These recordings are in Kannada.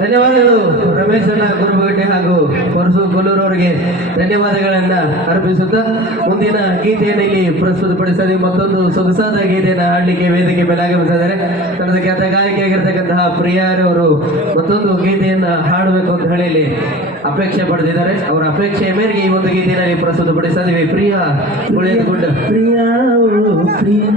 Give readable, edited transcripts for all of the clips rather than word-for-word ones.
ಧನ್ಯವಾದಗಳು ರಮೇಶ್ ಅಣ್ಣ ಗುರುಬಗಟ್ಟೆ ಹಾಗೂ ಪರಸು ಕೊಲ್ಲೂರು ಅವರಿಗೆ ಧನ್ಯವಾದಗಳನ್ನ ಅರ್ಪಿಸುತ್ತಾ ಮುಂದಿನ ಗೀತೆಯನ್ನು ಇಲ್ಲಿ ಪ್ರಸ್ತುತಪಡಿಸದೆ ಮತ್ತೊಂದು ಸೊಗಸಾದ ಗೀತೆಯನ್ನು ಹಾಡಲಿಕ್ಕೆ ವೇದಿಕೆ ಮೇಲೆ ಆಗಮಿಸಿದ್ದಾರೆ. ಕನ್ನಡ ಖ್ಯಾತ ಗಾಯಕಿಯಾಗಿರ್ತಕ್ಕಂತಹ ಪ್ರಿಯಾರವರು ಮತ್ತೊಂದು ಗೀತೆಯನ್ನ ಹಾಡಬೇಕು ಅಂತ ಹೇಳಿ ಅಪೇಕ್ಷೆ ಪಡೆದಿದ್ದಾರೆ. ಅವರ ಅಪೇಕ್ಷೆಯ ಮೇರೆಗೆ ಈ ಒಂದು ಗೀತೆಯಲ್ಲಿ ಪ್ರಸ್ತುತಪಡಿಸಿದ್ದೀವಿ. ಪ್ರಿಯಾ ಗುಳಿಯದಗುಡ್ಡ ಪ್ರಿಯಾ ಪ್ರಿಯಾ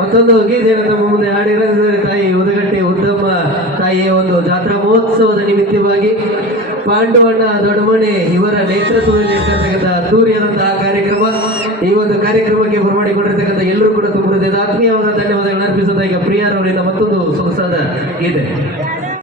ಮತ್ತೊಂದು ಗೀತೆಯನ್ನು ತಮ್ಮ ಮುಂದೆ ಹಾಡಿರುತ್ತಾರೆ. ತಾಯಿ ಉದಗಟ್ಟೆ ಉದ್ದಮ್ಮ ತಾಯಿಯ ಒಂದು ಜಾತ್ರಾ ಮಹೋತ್ಸವದ ನಿಮಿತ್ತವಾಗಿ ಪಾಂಡವಣ್ಣ ದೊಡ್ಡಮನೆ ಇವರ ನೇತೃತ್ವದಲ್ಲಿ ಇರ್ತಕ್ಕಂಥ ಅದ್ದೂರಿಯಾದಂತಹ ಕಾರ್ಯಕ್ರಮ. ಈ ಒಂದು ಕಾರ್ಯಕ್ರಮಕ್ಕೆ ಬರಮಾಡಿಕೊಂಡಿರ್ತಕ್ಕಂಥ ಎಲ್ಲರೂ ಕೂಡ ತುಂಬ ಹೃದಯದ ಆತ್ಮೀಯವಾದ ಧನ್ಯವಾದಗಳನ್ನು ಅರ್ಪಿಸುತ್ತಾ ಈಗ ಪ್ರಿಯಾರವರಿಂದ ಮತ್ತೊಂದು ಸೊಗಸಾದ ಗೀತೆ.